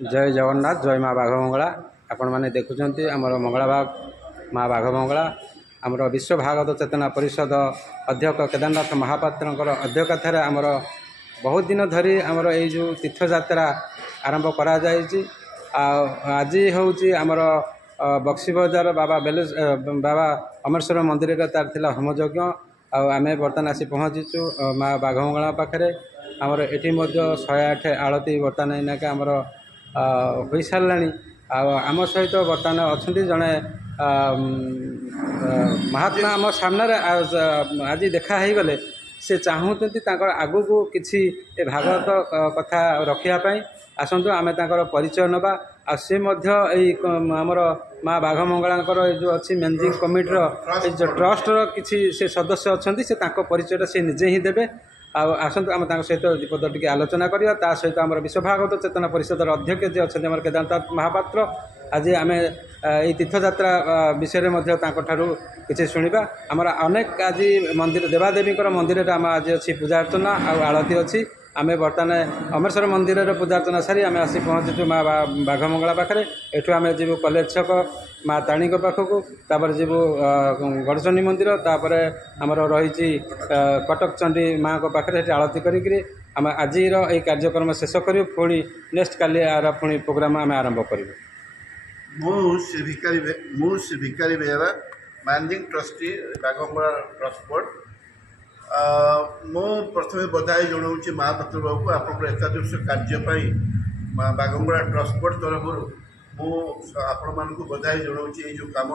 जय जगन्नाथ जय माँ बाघमंगला आपण मैंने देखुं आमर मंगलाबाग माँ बाघमंगला आमर विश्व भागवत चेतना परिषद अध्यक्ष केदारनाथ महापात्र अध्यक्षतार आमर बहुत दिन धरी आमर यो तीर्थयात्रा आरंभ करा आज हूँ आमर बक्सी बजार बाबा बाबा अमरेश्वर मंदिर तार थिला होमयज्ञ आम बर्तमान आसी पहुँचीचु माँ बाघमंगला पाखे आमर एटी 108 आलती बर्तमान इनाके आमर हो सारा आम सहित बर्तमान अच्छा जड़े महात्मा आम सामने आज देखा हो गले से चाहूँगी आगू को किसी भागवत कथा रखापी आसतु आम परिचय नवा आमर माँ बाघमंगला जो अच्छी मैनेजिंग कमिटर जो ट्रस्टर किसी से सदस्य अच्छा से परिचय से निजे ही देवे आसतु आम सहित दीपद टी आलोचना करवा सहित आम विश्व भागवत चेतना परिषद अध्यक्ष जी अच्छा आम केदारनाथ महापात्र आज आम ये तीर्थयात्रा विषय में किसी शुणा आमर अनेक आज मंदिर देवादेवी मंदिर आम आज अच्छी पूजा अर्चना आलती अच्छी आम बर्तमान अमरेश्वर मंदिर पूजा अर्चना सारी आम आसी पहुँचीचु माँ बाघमंगला पाखे एठू आम जीवु कलेज छक माँ ताणी पाखक तापर जीवु गड़चंडी मंदिर तापर आमर रही कटक चंडी माँ को पाखे आलती करी आम आज ये कार्यक्रम शेष करूँ पुणी नेक्स्ट काली आर पुणी प्रोग्राम आम आरंभ करूँ। मु Shri Bhikari Behera managing trustee Baghmangala trust board मु प्रथम बधाई जनाऊँ महापात्र बाबू आप एकादश कार्यपाई बाघमंगला ट्रस्ट बोर्ड तरफ आपण मान बधाई जनाऊँ ये जो कम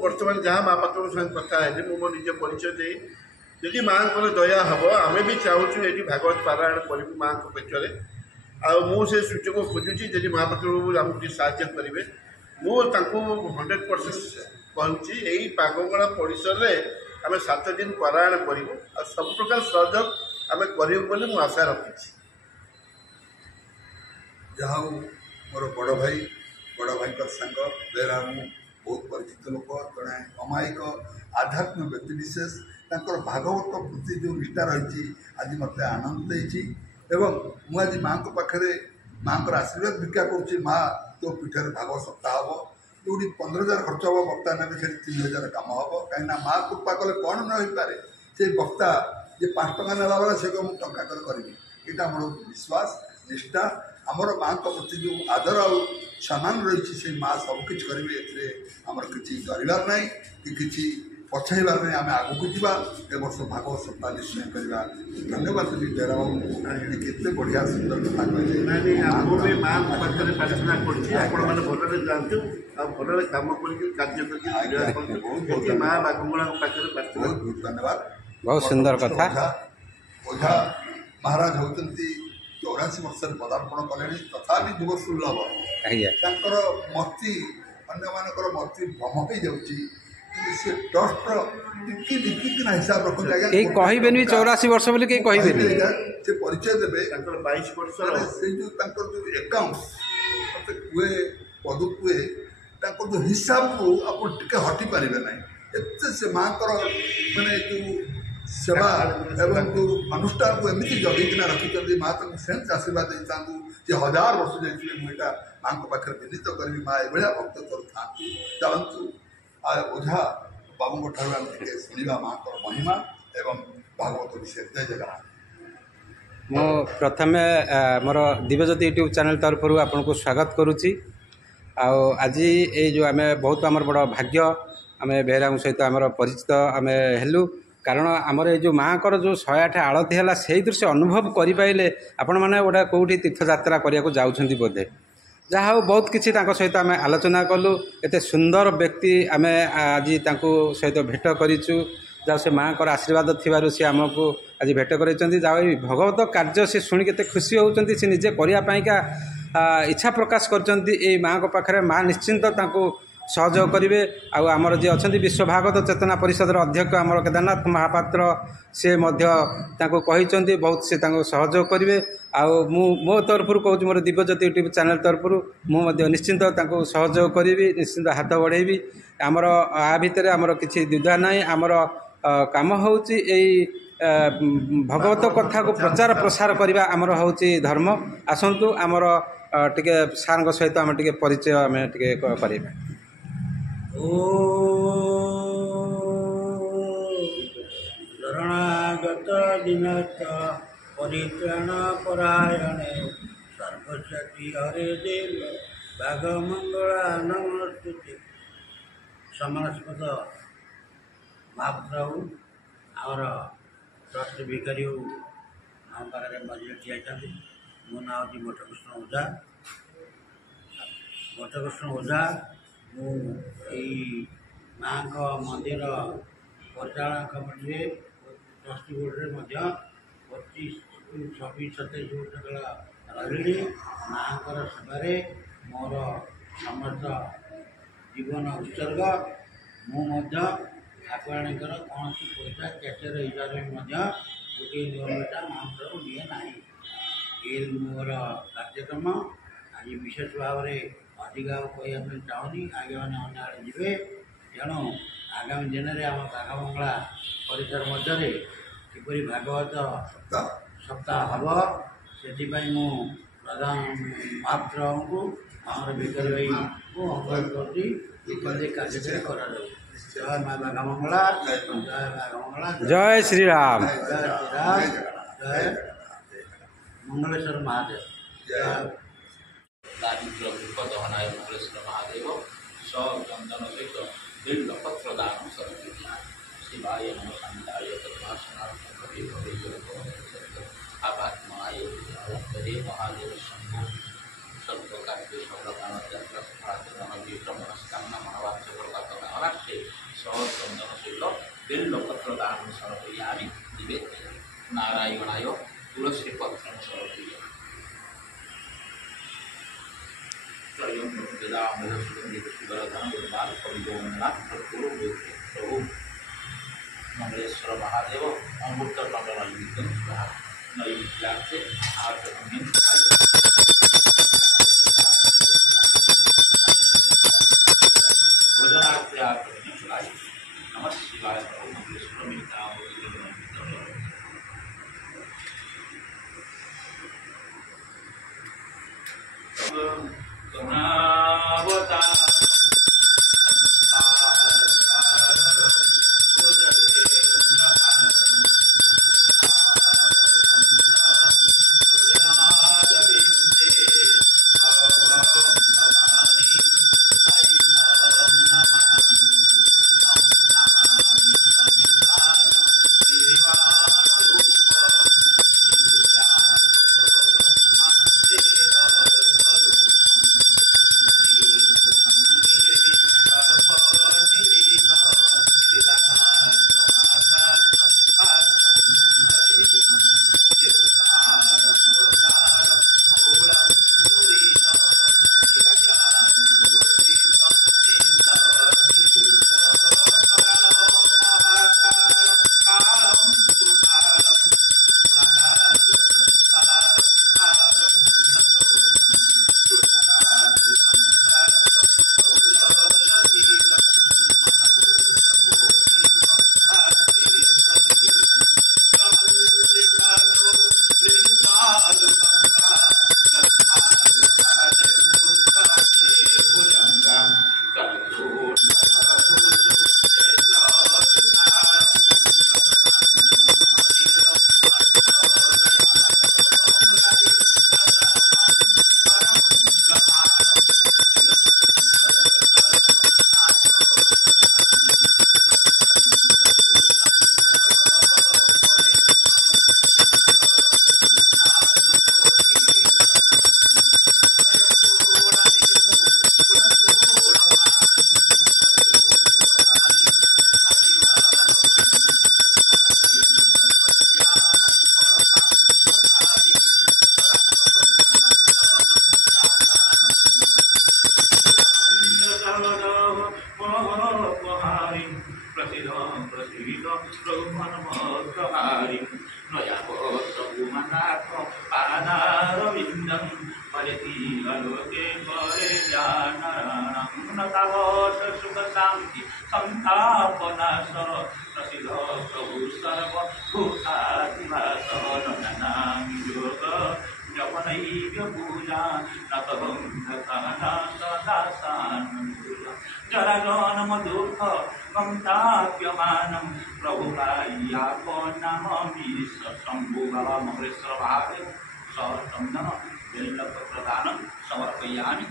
कर जहाँ महापात्र संगे कथा है मो निज परिचय दे यदि माँ को दया हम आम भी चाहूँ ये भागवत पारायण करूँ माँ को पेचरे से सुजोग खोजुची जदि महापात्र बाबू आमको साहय करेंगे मुझे 100% कहूँ यही बाघमंगला परिसर में आम 7 दिन पारायण करूँ आ सब प्रकार सहयोग आम करूँ मुझे आशा रखी जहाँ मोर बड़ भाई सांग बेरा बहुत परिचित लोक जड़े अमायिक आध्यात्मिक व्यक्ति विशेष भागवत प्रति जो निष्ठा रही आज मत आनंद देती मुझे माँ को पाखे माँ को आशीर्वाद भिक्षा करुँच माँ तो पीठर भागवत सप्ताह हम जो 15,000 खर्च हम बक्ता ने 3,000 कम हम कहीं माँ कृपा कले कौन न हो पारे से बक्ता जे 5 टका नेला वाला से मुझे टंका करी यहाँ मोर विश्वास निष्ठा आमर माँ को प्रति जो आदर आ सम्मान रही से माँ सबकि करेंगे आमर किसी डरबार ना कि पछाइबार नहीं आम आगू जा वर्ष भागवत सप्ताह निश्चय करवा धन्यवाद देवी बेहरा बाबू केते बढ़िया सुंदर कथा कहले भी माँ पाखे प्रार्थना कर जातु भल कम कर माँ बाघमंगला पाखे प्रार्थना बहुत धन्यवाद बहुत सुंदर कथा ओझा महाराज होती 84 वर्ष पदार्पण कले तथा युव सुलभ मति अन्य मति भ्रम हो जाऊँगी से ट्रस्टर हिसाब रखते कहबे 84 वर्ष बोली कहीं कहबे से परिचय देवे 22 वर्ष से जो एकाउंट्स कुए पद कुए जो हिसाब को आप हटि पारे ना एत से माँ माने जो सेवा एवं जो अनुष्ठान को एमती जगैकिना रखी माँ तक सेन्स आशीर्वाद देता जे 1000 वर्ष जाइए मुझे माँ को पाखे विनीत करी माँ एभलिया भक्त तोर था चलतु ओझा बाबू ठार शुणा माँ को महिमा एवं भागवत विषय जय जगन्नाथ। मो प्रथम मोर दिव्यज्योति यूट्यूब चैनल तरफ आपन को स्वागत करुच्ची आज ये जो आम बहुत आम बड़ भाग्य आम बेहरा सहित आम परिचित आम हेलु कारण आमर ये जो माँ को जो 108 आलती है से दृश्य अनुभव करें आपण मैंने गोटे कौटी तीर्थयात्रा करने जाऊँगी बोधे जहाँ हो बहुत किसी सहित आम आलोचना कलु एत सुंदर व्यक्ति आम आज सहित भेट करूँ जहाँ से माँ को आशीर्वाद थी सी आमको आज भेट कर भगवत कार्य से शुणी के खुशी होती सी निजे करने इच्छा प्रकाश कर माँ को पाखे माँ निश्चिंत सहयोग करेंगे आमर जी अच्छा विश्व भागवत चेतना परिषद अध्यक्ष आमर केदारनाथ महापात्र से कहते बहुत से सहयोग करेंगे मो तरफ कहूँ मोर दिव्यज्योति यूट्यूब चैनल तरफ मुझे निश्चिंत सहयोग करी निश्चिंत हाथ बढ़ेबी आमर आ भितर आमर किसी द्विधा ना आमर काम हूँ ଭଗବତ କଥାକୁ ପ୍ରଚାର ପ୍ରସାର କରିବା ଆମର ହେଉଛି ଧର୍ମ। ଆସନ୍ତୁ ଆମର ଟିକେ ସାର୍ଙ୍କ ସହିତ ଆମେ ଟିକେ ପରିଚୟ ଆମେ ଟିକେ କରିବା। ଶରଣାଗତ ଦିନାଥ ପରିତ୍ରାଣ ପରାୟଣେ ସର୍ବସ୍ୟାତି ହରେ ଦେବ ଭାଗ ମଙ୍ଗଳା ନମସ୍ତୁତେ। ସମାସ୍ପଦ ମହାପ୍ରଭୁ ଆମର ଟ୍ରଷ୍ଟ ଭିକାରୀ ଆମ ପାଖରେ ମଝିରେ ଠିଆ ହେଇଛନ୍ତି। ମୋ ନାଁ ହେଉଛି ବଟକୃଷ୍ଣ ଓଝା। ବଟକୃଷ୍ଣ ଓଝା। ମୁଁ ଏଇ ମାଆଙ୍କ ମନ୍ଦିର ପରିଚାଳନା କମିଟିରେ ଟ୍ରଷ୍ଟି ବୋର୍ଡ଼ରେ ମଧ୍ୟ 25-26-27 ବର୍ଷ କାଳ ରହିଲି। ମାଆଙ୍କର ସେବାରେ ମୋର ସମସ୍ତ ଜୀବନ ଉତ୍ସର୍ଗ। ମୁଁ ମଧ୍ୟ ଠାକୁରାଣୀଙ୍କର କୌଣସି ପଇସା କ୍ୟାସେର ହିସାବରେ ମଧ୍ୟ ଗୋଟିଏ ନିୟମିତ ମାଆଙ୍କର ନିଏ ନାହିଁ। ଏ ମୋର କାର୍ଯ୍ୟକ୍ରମ। ଆଜି ବିଶେଷ ଭାବରେ ଅଧିକା ଆଉ କହିବା ପାଇଁ ଚାହୁଁନି, ଆଗେମାନେ ଅନ୍ୟ ଆଡ଼େ ଯିବେ। ତେଣୁ ଆଗାମୀ ଦିନରେ ଆମ ବାଘମଙ୍ଗଳା ପରିସର ମଧ୍ୟରେ କିପରି ଭାଗବତ ସପ୍ତାହ ହେବ, ସେଥିପାଇଁ ମୁଁ ପ୍ରଧାନ ମହାପ୍ରଭୁଙ୍କୁ ଆମର ଭିକାରୀ ଭାଇଙ୍କୁ ଅନୁରୋଧ କରୁଛି ଇତ୍ୟାଦି କାର୍ଯ୍ୟକ୍ରମ କରାଯାଉ। ଜୟ ମା ବାଘମଙ୍ଗଳା, ଜୟ ବାଘମଙ୍ଗଳା, ଜୟ ଶ୍ରୀରାମ। ଜୟ ଶ୍ରୀରାମ, ଜୟ ମଙ୍ଗଳେଶ୍ୱର ମହାଦେବ। ଦାରିଦ୍ର ବିପଦ ହନାୟ ମଙ୍ଗଳେଶ୍ୱର ମହାଦେବ ସଚନ୍ଦନ ସହିତ ବିଲ୍ୱପତ୍ର ଦାନ ସରସ୍ୱତୀ ଶିବାୟ ନମ ଶାନ୍ତାୟ ଆଭାତ୍ମାୟ ହରେ ମହାଦେବ ଶମ୍ଭୁ ସର୍ବକାର୍ଯ୍ୟ ସର୍ବକାଳ ଯାତ୍ରା ସଫଳାଚରଣ ମନସ୍କାମନା ମନୋବାঞ্ଛ ପ୍ରକାଶ କାମନାର୍ଥେ ସଚନ୍ଦନ ସହିତ ବିଲ୍ୱପତ୍ର ଦାନ ସରସ୍ୱତୀ ଦିବେ ନାରାୟଣାୟ ତୁଳସୀ ପତ୍ର ସରସ୍ୱତୀ प्रभु मंगलेश्वर महादेव अमृत मंगल नई से भोजनार्थे नमः शिवाय प्रभु मंगलेश्वर मिलता संतापनाश प्रसिद्ध प्रभु सर्व भूता पूजा जराजनम दुख गंताप्यमानम प्रभुकाय्याको नाम शंभु बाबा महेश्वर महादेव सचंदन बेल्लक प्रदान समर्पयामि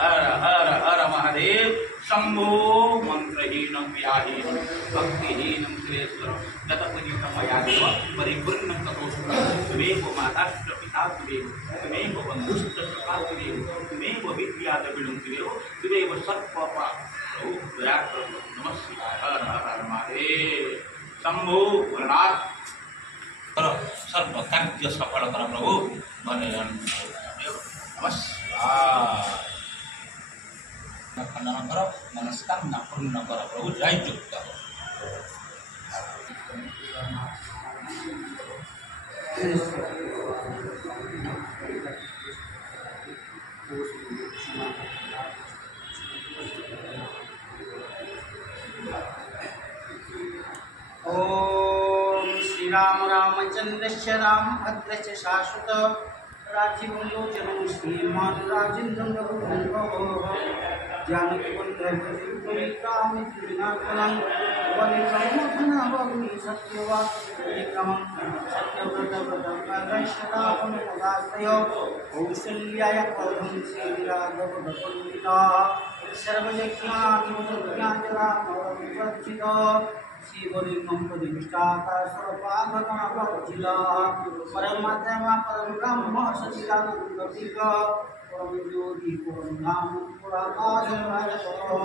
हर हर हर महादेव शंभो मंत्रहीन क्रियाहीन भक्तिहीन सुरेश्वर जतपतित मया देव परिपूर्ण ततोषुण त्वमेव माताश्च पिता त्वमेव बन्धुश्च सखा त्वमेव विद्या द्रविणं त्वमेव सर्वपाप नमः शिवाय हर हर महादेव शंभो भोलेनाथ सर्व कार्य सफल कर प्रभु बने नमः शिवाय खंडन कर मनस्कामना पूर्ण कर प्रभु जय युक्त ओम श्री राम रामचंद्रस्य रामभद्रश्च शाश्वत राजीवलोचनं श्रीमान राजेन्द्रं रघुवंशो जानकीवल्लभविकामितुनाथनं वलिकमोधनवग्नि सत्यवाक् विक्रमं सत्यव्रतव्रतमगश्यतापमदाश्रयो कौसल्याय पदं श्रीराघवपण्डिता सर्वयज्ञानिज्ञाजरामवर्जिता शिवलिंगं प्रतिष्ठाता सर्वपादनाभजिला परमात्मा परम ब्रह्म सच्चिदानन्दविग्रह परम ज्योति परम धाम पुराकाशराजतो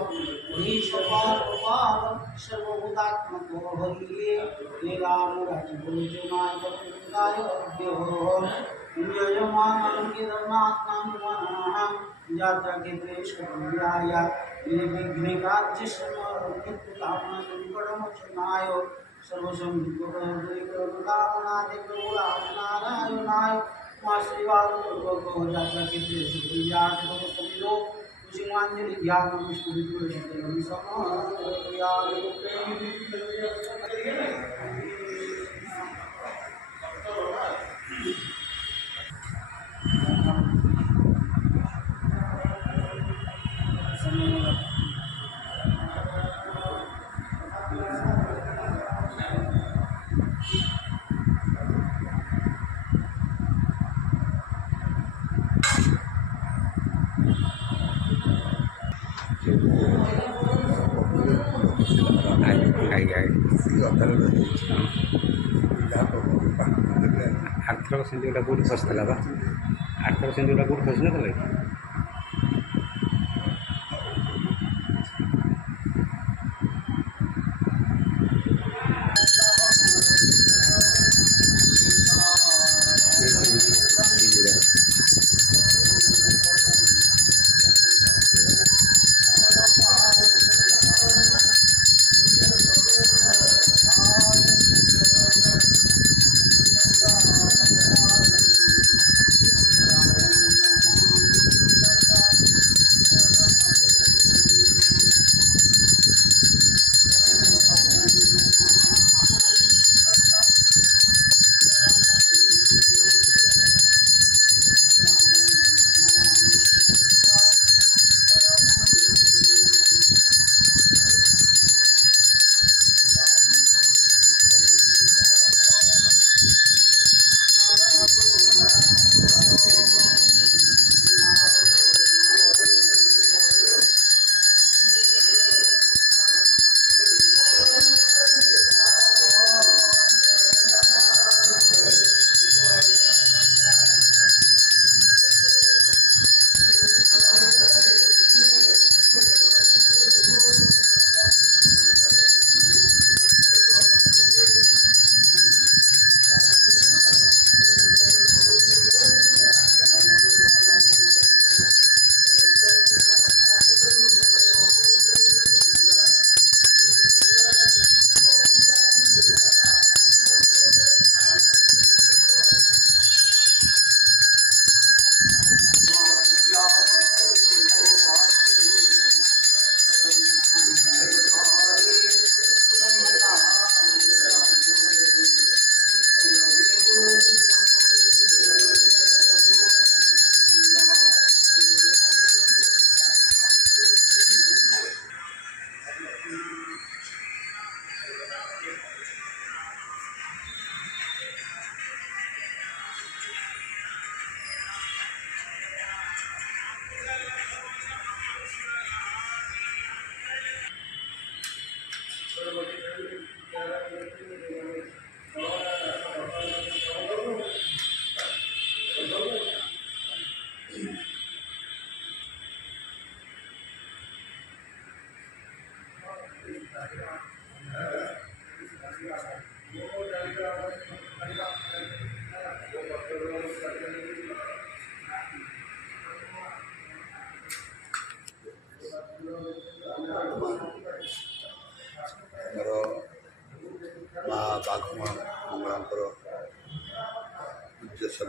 ईश्वरपाद सर्वभूतात्मको हरिये हे राम राजभोजनाय प्रदाय अद्यो जयमानं केदारनाथनां यात्रा के देश कल्याया निर्विघ्नकार्य समर्पितकामना संकटमोचनाय सर्वसंकटहरणाय नारायणाय मां श्रीवासुदेवो यात्रा के देश कल्याया सभी लोग कुसुमांजलि ध्यान विष्णु तुलसी समर्पयामि ଆର୍ଥର ସେମିତି ଗୋଟେ କେଉଁଠି ଖସିଥିଲା ବା ଆର୍ଥର ସେମିତି ଗୋଟେ କେଉଁଠି ଖସିନଥିଲା କି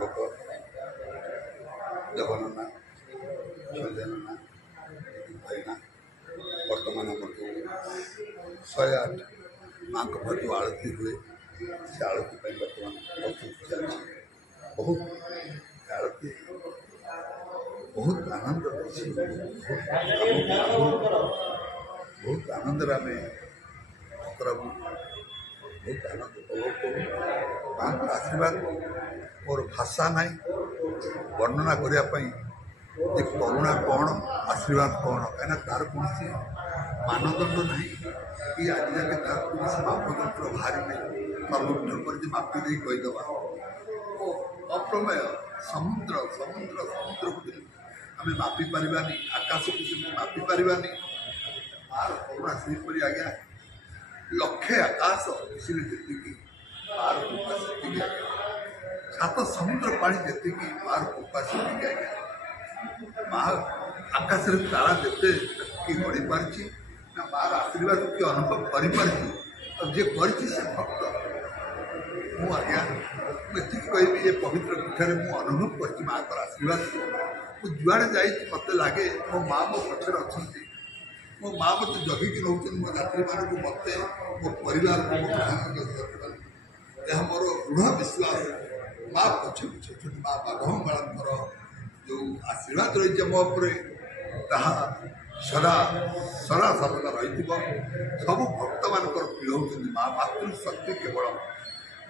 सेवक देवनना संजयना भाईना बर्तमान जो 108 माँ का जो आरती हुए से आरती बर्तमान प्रस्तुत चलती बहुत आरती बहुत आनंद बहुत आनंद आम भक्तराबू बहुत आनंद उपभोग करूँ माँ का आशीर्वाद मोर भाषा ना वर्णना करने जे करुणा कौन आशीर्वाद कौन कहीं तार कौन मानदंड ना कि आज जाके तार कौन मापदंड बाहरी नहीं सर्वोच्च पर मापी नहीं कहीदेवा अप्रमेय समुद्र समुद्र समुद्र को आम मापी पारानी आकाश को मापी पारानी मार करुणा सेपरी आज्ञा लक्षे आकाश मिसिले जी मार कृपा से आज्ञा 7 समुद्र पानी जी मार कृपा से आज्ञा माँ आकाश तारा देते कि गढ़ी पारी ना मार आशीर्वाद किए अनुभव कर भक्त मु आज्ञा मुझे कहबी ये पवित्र पीठर मु अनुभव कर माँ का आशीर्वाद मुझे जुआड़े जा मत लगे मो माँ मो पक्षर अच्छा मो माँ मत जगिकी नौ मो यात्री मानक मत मो परिवार यह मोर दृढ़ विश्वास माँ पछे पछे माँ बाघमार जो आशीर्वाद रही मो सदा सदा सर्वदा रही सब भक्त मान प्रिय होती माँ मातृशक्ति केवल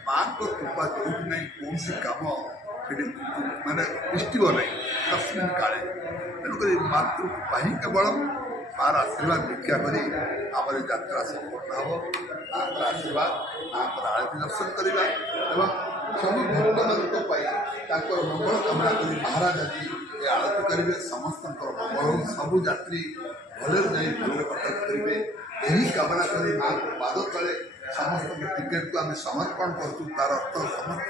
माँ को कृपा जो नहीं कौन सी काम माने दृष्टि ना तस्मिन काले तेणुक मातृकृपा ही केवल मार आशीर्वाद भिक्षा कर आम यात्रा संपूर्ण हम माँ आशीर्वाद माँ आरती दर्शन करवा सब भक्त मान मंगल कामना कर महाराज आज ये आरती करेंगे समस्त मंगल सबू यात्री भले जाए भले कटक करेंगे यही कामना कर माँ को पाद तले समस्त टिकेट को आम समर्पण करूँ तार अर्थ समस्त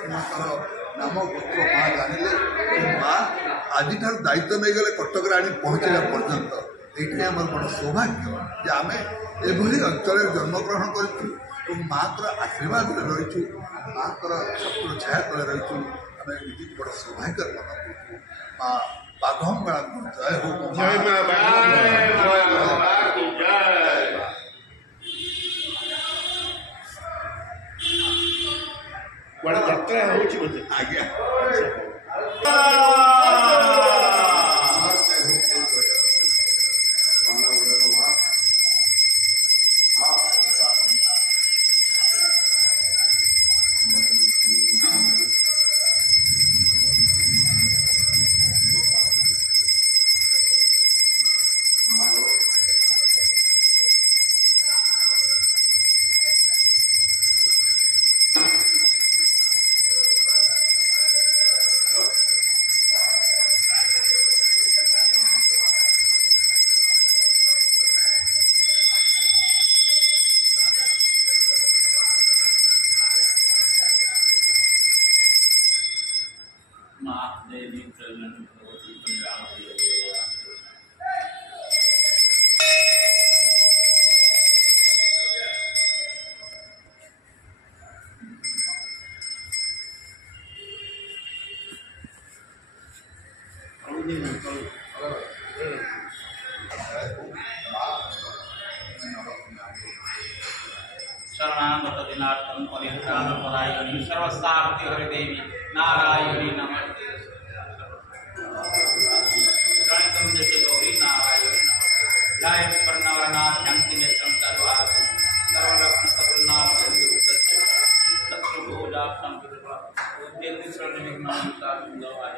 नाम गोत्र माँ जानिले माँ आज दायित्व नहीं गले कटक आनी पहुँचा पर्यंत ये आम बड़ सौभाग्य जे आम एभली अंचल जन्मग्रहण कर माँ को आशीर्वाद रही माँ को शक्तिर छाया तले रही आम निजी बड़ सौभाग्य मन करूँ माँ बाघमाला जय हो जय माँ बड़ा यात्रा होची बोलते आज्ञा देवी प्रजन भगवती कल्याण शरणागत दिनार्थम परित्राण परायणी सर्वसारथि हरि देवी नारायणी नमस्ते गणितम जैसे गौरी नारायणी जय स्वर्णवर्णाथ जंति नेत्रम सर्वार्थम सर्वलक्षण सर्वनाम चंद्रगुप्तस्य शत्रुभुजा संकृतवा उद्यति शरण विघ्नानि साधुंदवाय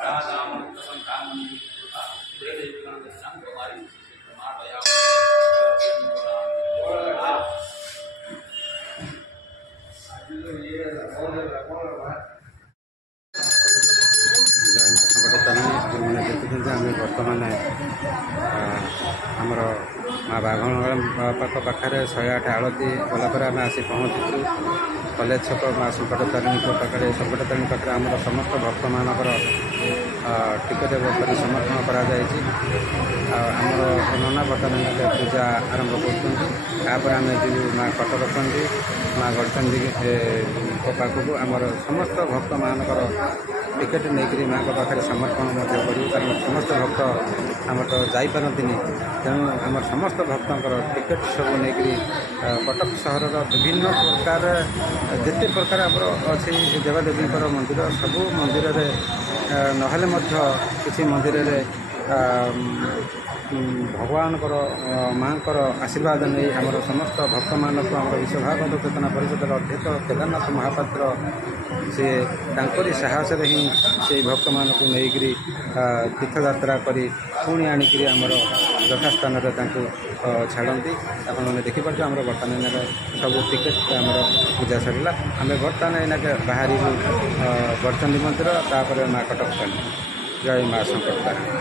राधामृतम कामनि देवी गण संकुमारी मातया मैंने देखते आम बर्तमान आमर माँ बाघमाला पाखे 108 आलती गलापर आम आसी पहुँचीचु कलेज छक माँ संकटतारिणी पाखे संकटतारिणी पाखे आम समस्त भक्त मानकर ଟିକେଟ୍ ବର୍ତ୍ତମାନ ସମର୍ପଣ କରାଯାଇଛି। ଆମର ନନା ବର୍ତ୍ତମାନ ପୂଜା ଆରମ୍ଭ କରୁଛନ୍ତି। ତାପରେ ଆମେ ଯିବୁ ମାଆ କଟକଚଣ୍ଡୀ, ମାଆ ଗଡ଼ଚଣ୍ଡୀଙ୍କ ପାଖକୁ। ଆମର ସମସ୍ତ ଭକ୍ତମାନଙ୍କର ଟିକେଟ୍ ନେଇକରି ମାଆଙ୍କ ପାଖରେ ସମର୍ପଣ ମଧ୍ୟ କରିବୁ, କାରଣ ସମସ୍ତ ଭକ୍ତ ଆମର ତ ଯାଇପାରନ୍ତିନି। ତେଣୁ ଆମର ସମସ୍ତ ଭକ୍ତଙ୍କର ଟିକେଟ୍ ସବୁ ନେଇକରି କଟକ ସହରର ବିଭିନ୍ନ ପ୍ରକାର ଯେତେ ପ୍ରକାର ଆମର ଅଛି ଦେବାଦେବୀଙ୍କର ମନ୍ଦିର, ସବୁ ମନ୍ଦିରରେ ନହେଲେ ମଧ୍ୟ କିଛି ମନ୍ଦିରରେ ଭଗବାନଙ୍କର ମାଆଙ୍କର ଆଶୀର୍ବାଦ ନେଇ ଆମର ସମସ୍ତ ଭକ୍ତମାନଙ୍କୁ ଆମର ବିଶ୍ୱଭାଗବତ ଚେତନା ପରିଷଦର ଅଧ୍ୟକ୍ଷ କେଦାରନାଥ ମହାପାତ୍ର ସିଏ ତାଙ୍କରି ସାହସରେ ହିଁ ସେଇ ଭକ୍ତମାନଙ୍କୁ ନେଇକରି ତୀର୍ଥଯାତ୍ରା କରି ପୁଣି ଆଣିକରି ଆମର ଯଥାସ୍ଥାନରେ ତାଙ୍କୁ ଛାଡ଼ନ୍ତି। ଆପଣମାନେ ଦେଖିପାରୁଛୁ ଆମର ବର୍ତ୍ତମାନ ଏଇନାକେ ସବୁ ଟିକେଟ୍ ଆମର ପୂଜା ସରିଲା। ଆମେ ବର୍ତ୍ତମାନ ଏଇନାକେ ବାହାରିବୁ ଗଡ଼ଚଣ୍ଡୀ ମନ୍ଦିର, ତାପରେ ମାଆ କଟକଚଣ୍ଡୀ। ଜୟ ମାଆ ଶଙ୍କରତାରିଣୀ।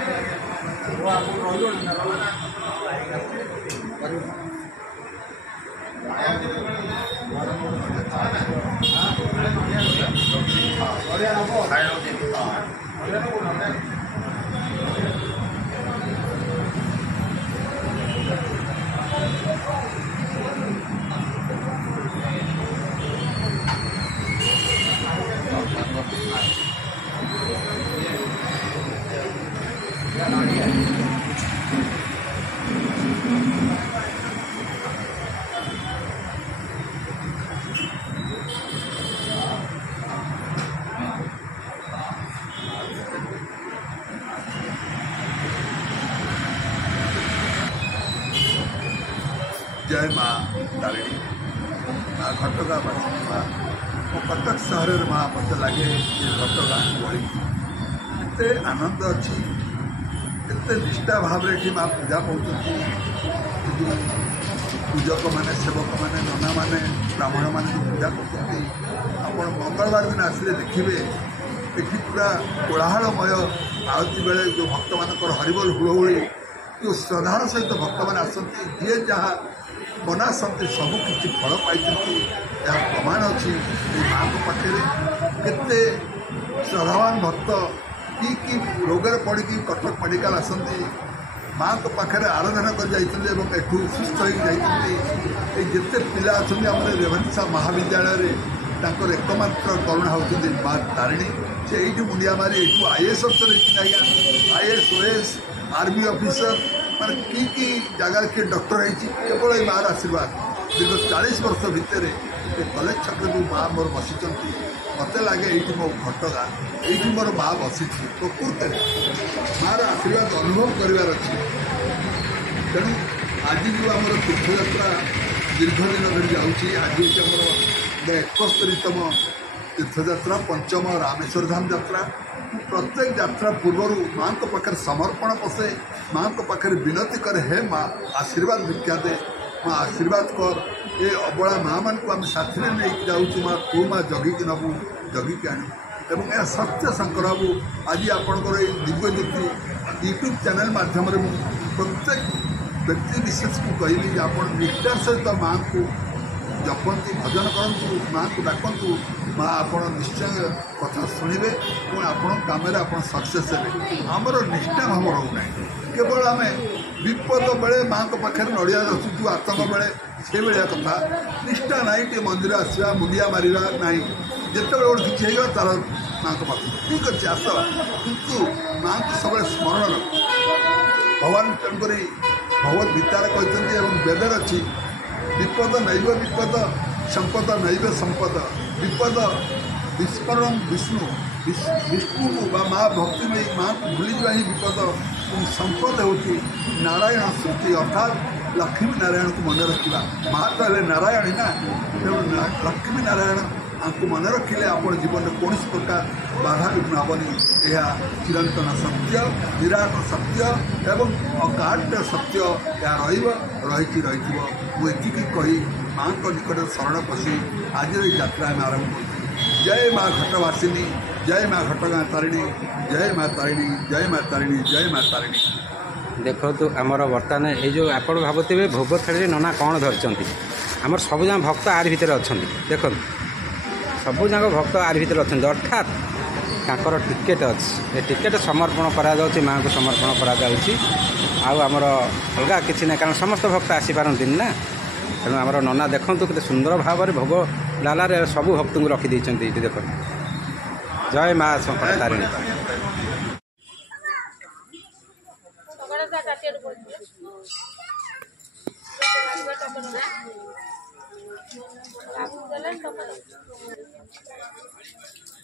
जय माँ तारिणी, माँ घटगाँ बासी माँ मो कटक सहर माँ मत लगे ये घटगाँ भरी एते आनंद अच्छी एते निष्ठा भाव माँ पूजा पाँच पूजक मैंने सेवक मैंने नना मैंने ब्राह्मण मैंने जो पूजा करते आप मंगलवार दिन आसिले देखिए देखी पूरा कोलाहलमय आरती बेले जो भक्त मान हरिबोल हुड़हुड़ी जो श्रद्धार सहित भक्त मैंने आसती जी जहाँ बनासती सबकि फल पाई प्रमाण अच्छी माँ पाखे केते श्रद्धावान भक्त कि रोगे पड़ी कटक मेडिकल आसती माँ को पाखे आराधना कर जाइए सुस्थ होते जिते पिला अच्छा रेभेन्सा महाविद्यालय तांकर एकमात्र करुणा होती माँ तारिणी से ये मुंडिया मारी यू आईएएस अफसर आज्ञा आईएएस ओएएस आर्मी ऑफिसर माने कि जगार किए डॉक्टर है केवल ये मार आशीर्वाद दीर्घ 40 वर्ष भितर कलेज छक जो माँ मोर बसी मत लगे ये मो घटगाँ ये मोर माँ बसी प्रकृत मार आशीर्वाद अनुभव करार अच्छे तेणु आज जो आम तीर्थयात्रा दीर्घ दिन धरी जाऊँगी आज हूँ 71तम तीर्थयात्रा पंचम रामेश्वर धाम यात्रा प्रत्येक यात्रा पूर्व माँ को पाखे समर्पण पशे माँ को पाखे विनती करे हे माँ आशीर्वाद भिक्षा दे माँ आशीर्वाद कर ये अबला माँ मान को आम साथी नहीं जाऊँ माँ तू माँ जगिकी नबू जगिकी आनु एवं यह सत्य शंकर बाबू आज आपंकर दिव्य ज्योति यूट्यूब चैनल माध्यम प्रत्येक व्यक्ति विशेष को कहली आप निष्ठार सहित माँ को जपंतु भजन करूँ माँ को डाकतु माँ आप निश्चय कथा शुणे पुणी आपण कम आप सक्सेस हे आमर निष्ठा भाव रोना केवल आम विपद बेले माँ को पाखे नड़िया रचुचु आतंक बेले से भाया कथा निष्ठा ना टे मंदिर आसवा मुंडिया मारा ना जिते गोटे किसी होगा तार माँ को पाख ठीक अच्छे आस कितु माँ को सब स्मरण रख भगवान तेणुक भगवत गीतार कहते वेदर अच्छी विपद नैव विपद संपद नैव संपद विपद विस्मरण विष्णु विष्णु को माँ भक्ति में माँ को भूली जा ही विपद संपद होती नारायण स्तुति अर्थात लक्ष्मी नारायण को मन रखा माँ तो नारायणी ना तेणु लक्ष्मी नारायण आपको मन रखिले आप जीवन में कौन प्रकार बाधा विघ्न हेनी यह चिरंतन सत्य विराट सत्य एवं अकाट्य सत्य यह रही मुझे कही माँ को निकट शरण पशि आज यात्रा में आरंभ कर जय माँ घटवासिनी जय माँ घटगाँ तारिणी जय माँ तारिणी जय माँ तारिणी जय माँ तारिणी। देखो तो आमर बर्तमान ये जो आप भावुवे भोग थाली नना कौन धरती आमर सबुजा भक्त आर भितर अच्छा देखो सबुजाक भक्त आर भितर अच्छा अर्थात ତାଙ୍କର ଟିକେଟ୍ ଅଛି ଏ ଟିକେଟ୍ ସମର୍ପଣ କରାଯାଉଛି ମାଆଙ୍କୁ ସମର୍ପଣ କରାଯାଉଛି ଆଉ ଆମର ଅଲଗା କିଛି ନାହିଁ କାରଣ ସମସ୍ତ ଭକ୍ତ ଆସିପାରନ୍ତିନି ନା ତେଣୁ ଆମର ନନା ଦେଖନ୍ତୁ କେତେ ସୁନ୍ଦର ଭାବରେ ଭୋଗ ଡାଲାରେ ସବୁ ଭକ୍ତଙ୍କୁ ରଖିଦେଇଛନ୍ତି ଏଇଠି ଦେଖନ୍ତୁ ଜୟ ମା ଶଙ୍କର ତାରିଣୀ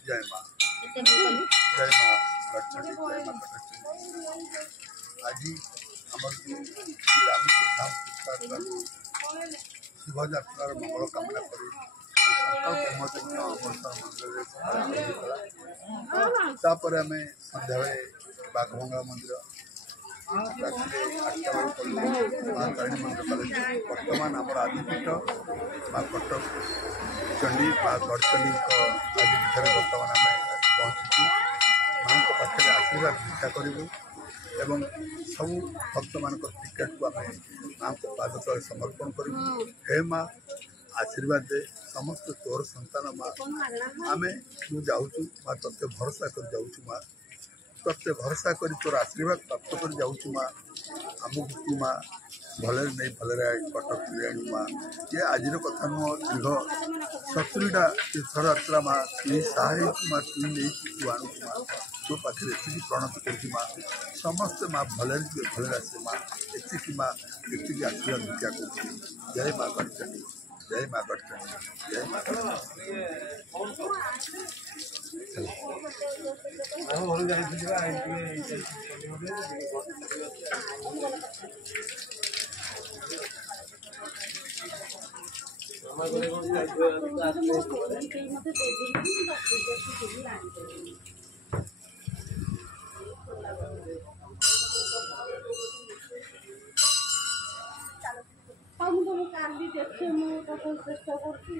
जय माँ जय माँ गढ़चंडी जय माँ गढ़चंडी आज आम श्री रामचंद्र धाम तीर्थयात्रा शुभ यात्रार मंगल कामना कर तापर आम सन्ध्या बाघभंगा मंदिर रात्रि 8टा माँ तारिणी मंदिर कले बर्तमान आम आदिपीठ माँ कटक चंडी माँ गढ़चंडी आदिपीठ बर्तमान आम पहुँचु माँ पाखे आशीर्वाद भिक्षा करूँ एवं सबू भक्त मान टिकेट को आम माँ को पाद तले समर्पण करूँ हे माँ आशीर्वाद दे समस्त तोर संतान माँ आम तू जाऊँ माँ ते भरोसा कर जाऊँ माँ ते भरोसा कर तोर आशीर्वाद प्राप्त कर जाऊँ माँ आमको तू माँ भले नहीं भले कटक आनु माँ ये आज कथा नुह दीर्घ 70टा तीर्थयात्रा माँ तु सहाय माँ तु नहीं तू आणु माँ तो पाखे एति प्रणत कर माँ समस्ते माँ भले भले आसे माँ एति माँ एति आशीर्वाद भिक्षा कर जय माँ गढ़चंडी जय माँ गढ़चंडी जय माँ ମୁଁ କାନ୍ଦି ଦେଖେ ମୁଁ ତାକୁ ଚେଷ୍ଟା କରୁଛି